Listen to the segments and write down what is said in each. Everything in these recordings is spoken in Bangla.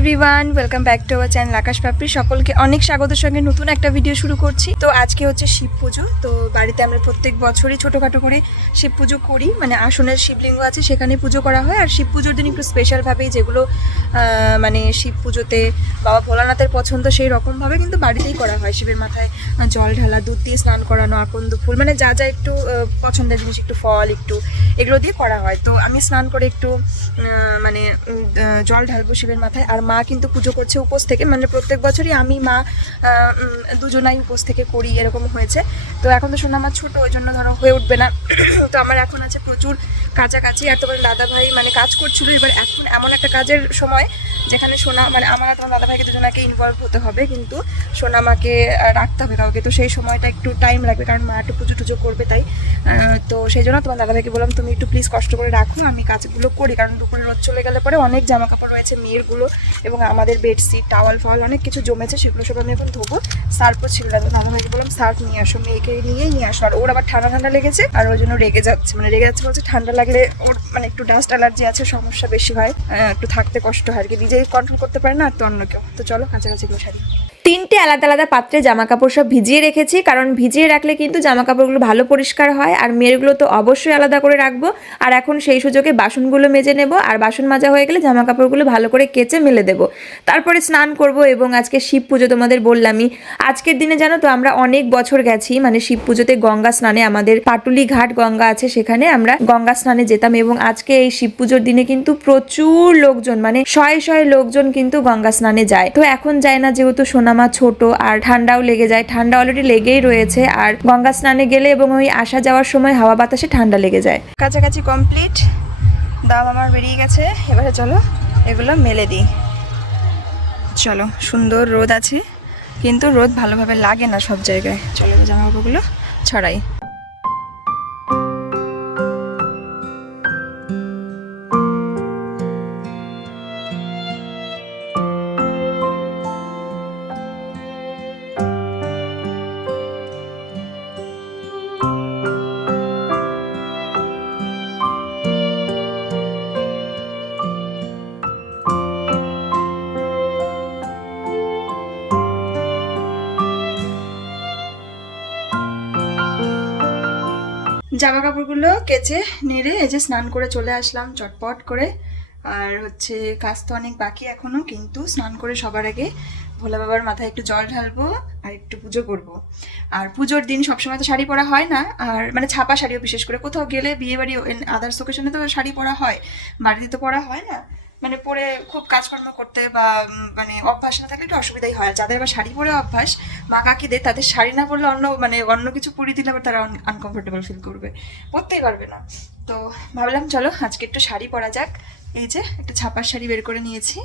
Everyone, welcome back to our channel Akash Papri. সকলকে অনেক স্বাগতের সঙ্গে নতুন একটা ভিডিও শুরু করছি। তো আজকে হচ্ছে শিব পুজো। তো বাড়িতে আমরা প্রত্যেক বছরই ছোটোখাটো করে শিব পুজো করি, মানে আসনের শিবলিঙ্গ আছে সেখানে পুজো করা হয়। আর শিব পুজোর দিন একটু স্পেশালভাবেই যেগুলো মানে শিব পুজোতে বাবা ভোলানাথের পছন্দ সেই রকমভাবে কিন্তু বাড়িতেই করা হয়। শিবের মাথায় জল ঢালা, দুধ দিয়ে স্নান করানো, আকন্দ ফুল, মানে যা যা একটু পছন্দের জিনিস, একটু ফল, একটু এগুলো দিয়ে করা হয়। তো আমি স্নান করে একটু মানে জল ঢালবো শিবের মাথায়। আর মা কিন্তু পুজো করছে উপোস থেকে, মানে প্রত্যেক বছরই আমি মা দুজনাই উপোস থেকে করি, এরকম হয়েছে। তো এখন তো সোনা আমার ছোটো, ওই জন্য ধরো হয়ে উঠবে না। তো আমার এখন আছে প্রচুর কাছাকাছি। আর তোমার দাদা ভাই মানে কাজ করছিল, এবার এখন এমন একটা কাজের সময় যেখানে সোনা মানে আমার আর তোমার দাদা ভাইকে দুজনাকে ইনভলভ হতে হবে, কিন্তু সোনা মাকে রাখতে হবে কাউকে। তো সেই সময়টা একটু টাইম লাগবে, কারণ মা একটু পুজো টুজো করবে, তাই তো সেই জন্য তোমার দাদা ভাইকে বললাম তুমি একটু প্লিজ কষ্ট করে রাখো, আমি কাজগুলো করি। কারণ দুপুরে রোদ চলে গেলে পরে অনেক জামা কাপড় রয়েছে মেয়েরগুলো, এবং আমাদের বেডশিট, টাওয়াল ফাওয়াল অনেক কিছু জমেছে, সেগুলো সব আমি এখন ধোবো। সার্ফও ছিল না, তো দাদা ভাইকে বললাম সার্ফ নিয়ে আসো, মেয়েকে নিয়ে আসো। আর ওর আবার ঠান্ডা লেগেছে, আর ওই জন্য রেগে যাচ্ছে, মানে রেগে যাচ্ছে বলছে ঠান্ডা লাগলে ওর মানে একটু ডাস্ট অ্যালার্জি আছে, সমস্যা বেশি হয়, একটু থাকতে কষ্ট হয় আর কি, নিজেই কন্ট্রোল করতে পারে না, আর তো অন্য কেউ। তো চলো কাছাকাছিগুলো সারি। তিনটে আলাদা আলাদা পাত্রে জামা কাপড় সব ভিজিয়ে রেখেছি, কারণ ভিজিয়ে রাখলে কিন্তু জামা কাপড়গুলো ভালো পরিষ্কার হয়। আর মেয়েরগুলো তো অবশ্যই আলাদা করে রাখবো। আর এখন সেই সুযোগে বাসনগুলো মেজে নেব, আর বাসন মাজা হয়ে গেলে জামা কাপড়গুলো ভালো করে কেচে মেলে দেবো, তারপরে স্নান করব। এবং আজকে শিব পুজো, তোমাদের বললামই আজকের দিনে জানো তো আমরা অনেক বছর গেছি মানে শিব পুজোতে গঙ্গা স্নানে, আমাদের পাটুলি ঘাট গঙ্গা আছে সেখানে আমরা গঙ্গা স্নানে যেতাম। এবং আজকে এই শিব পুজোর দিনে কিন্তু প্রচুর লোকজন, মানে শয়ে লোকজন কিন্তু গঙ্গা স্নানে যায়। তো এখন যায় না, যেহেতু সোনামা ছোট, আর ঠান্ডাও লেগে যায়, ঠান্ডা অলরেডি লেগেই রয়েছে। আর গঙ্গা স্নানে গেলে এবং ওই আসা যাওয়ার সময় হাওয়া বাতাসে ঠান্ডা লেগে যায়। কাছাকাছি কমপ্লিট, দাম আমার বেরিয়ে গেছে। এবারে চলো এগুলো মেলে দিই। চলো, সুন্দর রোদ আছে, কিন্তু রোদ ভালোভাবে লাগে না সব জায়গায়। চলো জামা কাপড়গুলো ছড়াই। জামা কাপড়গুলো কেচে নেড়ে এই যে স্নান করে চলে আসলাম চটপট করে। আর হচ্ছে কাজ তো অনেক বাকি এখনো, কিন্তু স্নান করে সবার আগে ভোলা বাবার মাথায় একটু জল ঢালবো আর একটু পুজো করব। আর পুজোর দিন সবসময় তো শাড়ি পরা হয় না, আর মানে ছাপা শাড়িও, বিশেষ করে কোথাও গেলে বিয়ে বাড়ি আদার্স ওকেশনে তো শাড়ি পরা হয়, বাড়িতে তো পরা হয় না। মানে পরে খুব কাজকর্ম করতে বা মানে অভ্যাস না থাকলে একটু অসুবিধাই হয়। যাদের আবার শাড়ি পরে অভ্যাস মা কাকিদের, তাদের শাড়ি না পরলে অন্য কিছু পরিয়ে দিলে আবার তারা আনকমফোর্টেবল ফিল করবে, পরতেই পারবে না। তো ভাবলাম চলো আজকে একটু শাড়ি পরা যাক। এই যে একটা ছাপার শাড়ি বের করে নিয়েছি,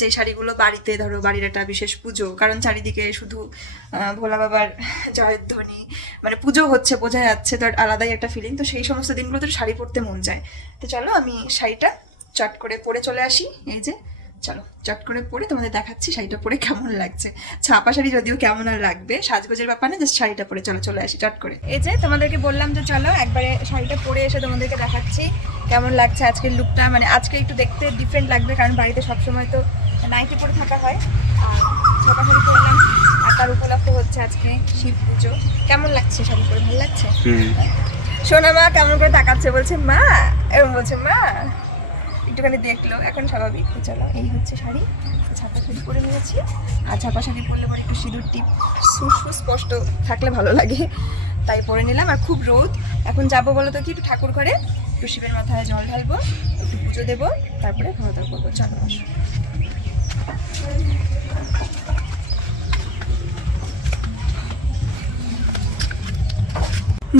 যে শাড়িগুলো বাড়িতে ধরো বাড়ির একটা বিশেষ পুজো, কারণ চারিদিকে শুধু ভোলা বাবার জয়ের ধ্বনি, মানে পুজো হচ্ছে বোঝা যাচ্ছে, তো আলাদাই একটা ফিলিং। তো সেই সমস্ত দিনগুলো তো শাড়ি পরতে মন যায়। তো চলো আমি শাড়িটা চট করে পরে চলে আসি। এই যে চলো চট করে পরে তোমাদের দেখাচ্ছি শাড়িটা পরে কেমন লাগছে। ছাপা শাড়ি যদিও কেমন আর লাগবে, সাজগোজের ব্যাপার না, জাস্ট শাড়িটা পরে চলে আসি চট করে। এই যে তোমাদেরকে বললাম যে চলো একবারে শাড়িটা পরে এসে তোমাদেরকে দেখাচ্ছি কেমন লাগছে আজকের লুকটা। মানে আজকে একটু দেখতে ডিফারেন্ট লাগবে, কারণ বাড়িতে সবসময় তো নাইটি পরে থাকা হয়, আর ছাপা শাড়ি পরলাম। আর তার উপলক্ষ হচ্ছে আজকে শিব পুজো। কেমন লাগছে শাড়ি পরে? ভালো লাগছে? সোনা মা কেমন করে তাকাচ্ছে, বলছে মা, এরকম বলছে মা, একটুখানি দেখলো, এখন স্বাভাবিক। চলো এই হচ্ছে শাড়ি, ছাপা শাড়ি পরে নিয়েছি। আর ছাপা শাড়ি পরলে পরে একটু সিঁদুর টিপ সুস্পষ্ট থাকলে ভালো লাগে, তাই পরে নিলাম। আর খুব রোদ, এখন যাবো বলো তো কি, একটু ঠাকুর ঘরে একটু শিবের মাথায় জল ঢালবো, একটু পুজো দেবো, তারপরে খাওয়া দাওয়া করবো। চলো আসো।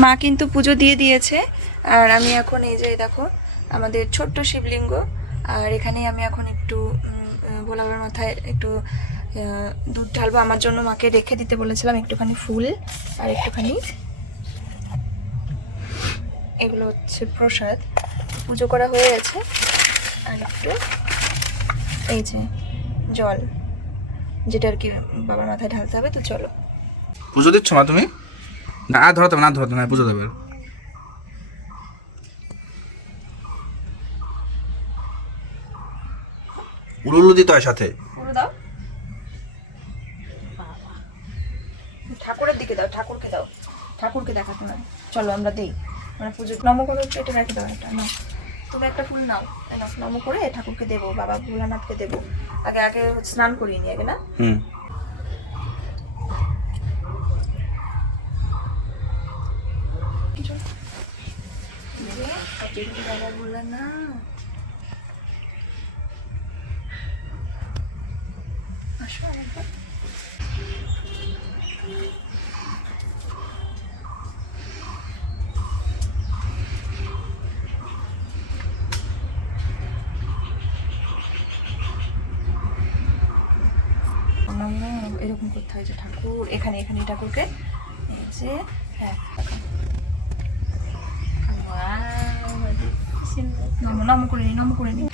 মা কিন্তু পুজো দিয়ে দিয়েছে, আর আমি এখন এই যে দেখো আমাদের ছোট্ট শিবলিঙ্গ, আর এখানে আমি এখন একটু ভোলা বাবার মাথায় একটু দুধ ঢালবো। আমার জন্য মাকে রেখে দিতে বলেছিলাম একটুখানি ফুল আর একটুখানি, এগুলো হচ্ছে প্রসাদ। পুজো করা হয়ে গেছে, আর একটু এই যে জল, যেটা আর কি বাবার মাথায় ঢালতে হবে। তো চলো। পুজো দিচ্ছ না তুমি? না ধরতে না পুজো দেবে। উলুলু দিতে হয় সাথে। ঠাকুরকে দাও, ঠাকুরকে দেখাতে না। চলো আমরা দিই, মানে পুজো নম করে এটা রেখে দাও। একটা নাও, তুমি একটা ফুল নাও, নম করে ঠাকুরকে দেবো, বাবা ভোলানাথকে দেবো। আগে আগে স্নান করিয়ে নি আগে না। বাবা ভোলানাথ আসো আমার। এরকম করতে হয় যে ঠাকুর এখানে এখানে ঠাকুরকে এই যে হ্যাঁ নম করে নি, নম করে নি।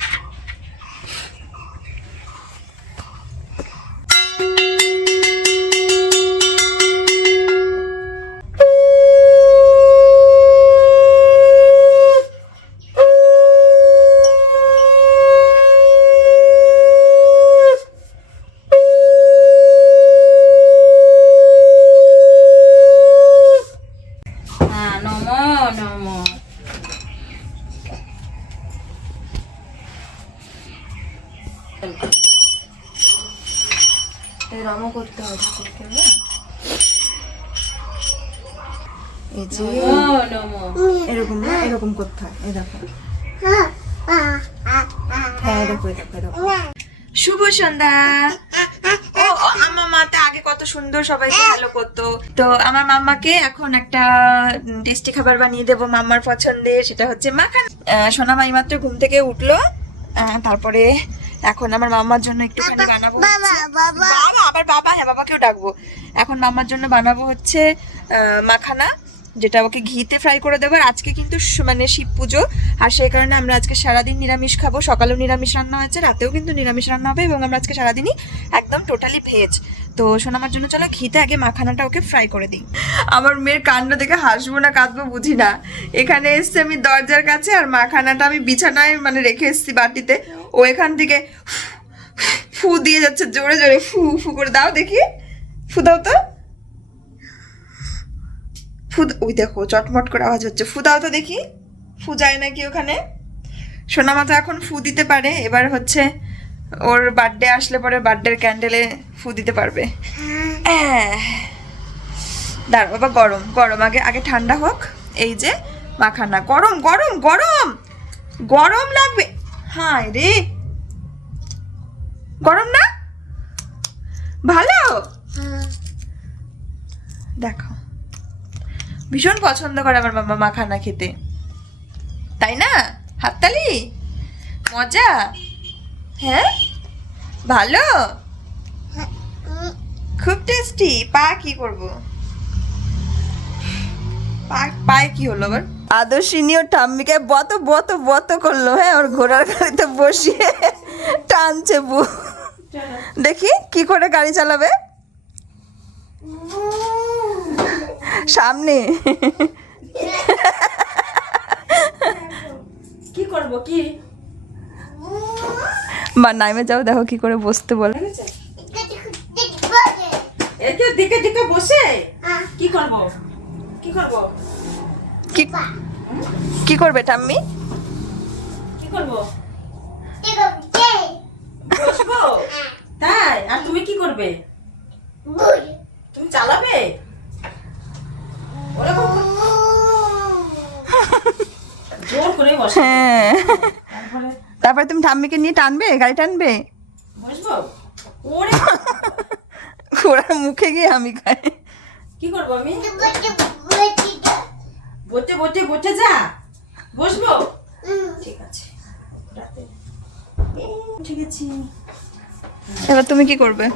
নম করতে হয় ঠাকুরকে, এই যে এরকম না, এরকম করতে হয়। এই দেখো, হ্যাঁ দেখো দেখো দেখো। শুভ সন্ধ্যা। ও আমার মা তো আগে কত সুন্দর সবাইকে হ্যালো করতো, তো আমার মাম্মাকে এখন একটা টেস্টি খাবার বানিয়ে দেবো মাম্মার পছন্দের, সেটা হচ্ছে মাখানা। সোনা মা মাত্র ঘুম থেকে উঠলো, তারপরে এখন আমার মাম্মার জন্য একটুখানি বানাবো। বাবা আবার বাবা, হ্যাঁ বাবাকেও ডাকবো। এখন মাম্মার জন্য বানাবো হচ্ছে মাখানা, যেটা ওকে ঘিতে ফ্রাই করে দেবো। আর আজকে কিন্তু মানে শিব পুজো, আর সেই কারণে আমরা আজকে সারাদিন নিরামিষ খাবো। সকালেও নিরামিষ রান্না হয়েছে, রাতেও কিন্তু নিরামিষ রান্না হবে, এবং আমরা আজকে সারাদিনই একদম টোটালি ভেজ। তো সোনামার জন্য চলো ঘিতে আগে মাখানাটা ওকে ফ্রাই করে দিই। আমার মেয়ের কাণ্ড দেখে হাসবো না কাঁদবো বুঝি না। এখানে এসছে আমি দরজার কাছে, আর মাখানাটা আমি বিছানায় মানে রেখে এসছি বাটিতে, ও এখান থেকে ফু দিয়ে যাচ্ছে জোরে জোরে, ফু ফু করে। দাও দেখি, ফু দাও তো, ফু। ওই দেখো চটমট করে আওয়াজ হচ্ছে, ফু দাও তো দেখি, ফু যায় নাকি ওখানে। সোনামা তো এখন ফু দিতে পারে, এবার হচ্ছে ওর বার্থডে আসলে পরে বার্থডের ক্যান্ডেলে ফু দিতে পারবে। দাঁড় বাবা, গরম গরম, আগে আগে ঠান্ডা হোক। এই যে মাখানা গরম গরম গরম গরম লাগবে। হায় রে, গরম না, ভালো। দেখো ভীষণ পছন্দ করে আমার মামা মাখানা খেতে, তাই না? হাততালি, মজা। হ্যাঁ ভালো, খুব টেস্টি। পা কি করবো, পায়ে কি হলো আবার? আদর্শিনী ওর ঠাম্মিকে বত বত বত করলো, হ্যাঁ ওর ঘোড়ার গাড়িতে বসিয়ে টানছে বু। দেখি কি করে গাড়ি চালাবে সামনে। কি করব কি মা নাইমে যাও, দেখো কি করে বসতে বলে। একে দিকে দিকে বসে কি করব কি করব কি কি করবে ঠাম্মি? কি করব বসবো। তাই, আর তুমি কি করবে? তুমি চালাবে? ওরকম জোর করে বসে। হ্যাঁ, তারপরে তারপরে তুমি ঠাম্মিকে নিয়ে টানবে, গাড়ি টানবে। বসবো। ওরে ঘোড়ার মুখে গিয়ে আমি খাই। কি করব আমি? বসে বসে বসে যা, বসবো। ঠিক আছে, ঠিক আছে। এবার তুমি কি করবে?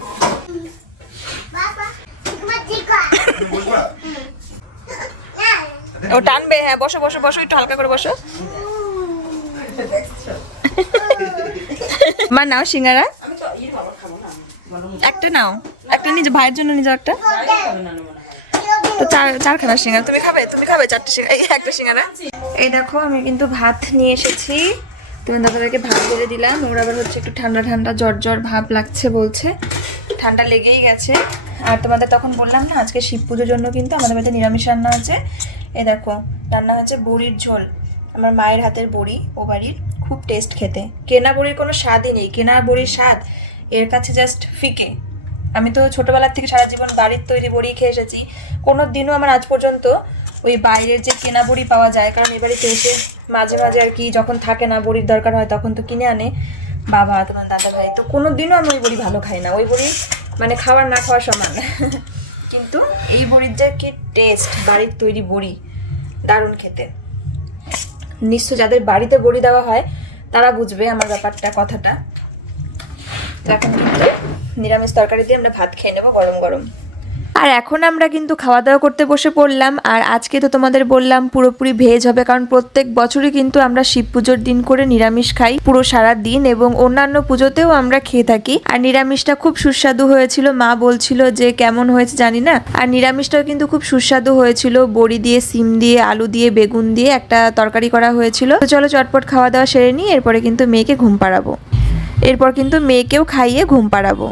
ও টানবে, হ্যাঁ বসো বসো বসো, একটু হালকা করে বসো। মা নাও সিঙ্গারা, আমি তো এর বাবা খাবো না, একটা নাও, একটা নিজে ভাইয়ের জন্য নিজে একটা। খাবে না মনে হয়। তো চারখানা সিঙ্গারা তুমি খাবে, তুমি খাবে চারটে সিঙ্গারা, এই একটা সিঙ্গারা। এই দেখো আমি কিন্তু ভাত নিয়ে এসেছি, তুমি দাদাকে ভাত বেড়ে দিলাম। ওর আবার হচ্ছে একটু ঠান্ডা ঠান্ডা জ্বর জ্বর ভাব লাগছে বলছে, ঠান্ডা লেগেই গেছে। আর তোমাদের তখন বললাম না আজকে শিব পুজোর জন্য কিন্তু আমাদের বাড়িতে নিরামিষ রান্না আছে। এই দেখো রান্না হচ্ছে বড়ির ঝোল, আমার মায়ের হাতের বড়ি, ও বাড়ির, খুব টেস্ট খেতে। কেনা বড়ির কোনো স্বাদই নেই, কেনা বড়ির স্বাদ এর কাছে জাস্ট ফিকে। আমি তো ছোটোবেলার থেকে সারা জীবন বাড়ির তৈরি বড়ি খেয়ে এসেছি, কোনো দিনও আমার আজ পর্যন্ত ওই বাইরের যে কেনা বড়ি পাওয়া যায়, কারণ এ বাড়িতে এসে মাঝে মাঝে আর কি যখন থাকে না বড়ির দরকার হয় তখন তো কিনে আনে বাবা, তোমার দাদা ভাই, তো কোনো দিনও আমি ওই বড়ি ভালো খাই না। ওই বড়ি মানে খাওয়ার না খাওয়ার সমান। কিন্তু এই বড়ির যে কি টেস্ট, বাড়ির তৈরি বড়ি দারুণ খেতে। নিশ্চয় যাদের বাড়িতে বড়ি দেওয়া হয় তারা বুঝবে আমার ব্যাপারটা, কথাটা। তো এখন কিন্তু নিরামিষ তরকারি দিয়ে আমরা ভাত খেয়ে নেবো গরম গরম। আর এখন আমরা কিন্তু খাওয়া দাওয়া করতে বসে পড়লাম। আর আজকে তো তোমাদের বললাম পুরোপুরি ভেজ হবে, কারণ প্রত্যেক বছরই কিন্তু আমরা শিব পুজোর দিন করে নিরামিষ খাই পুরো সারা দিন, এবং অন্যান্য পুজোতেও আমরা খেয়ে থাকি। আর নিরামিষটা খুব সুস্বাদু হয়েছিল, মা বলছিল যে কেমন হয়েছে জানি না। আর নিরামিষটাও কিন্তু খুব সুস্বাদু হয়েছিল, বড়ি দিয়ে, সিম দিয়ে, আলু দিয়ে, বেগুন দিয়ে একটা তরকারি করা হয়েছিল। তো চলো চটপট খাওয়া দাওয়া সেরে নিই, এরপরে কিন্তু মেয়েকে ঘুম পাড়াবো, এরপর কিন্তু মেয়েকেও খাইয়ে ঘুম পাড়াবো।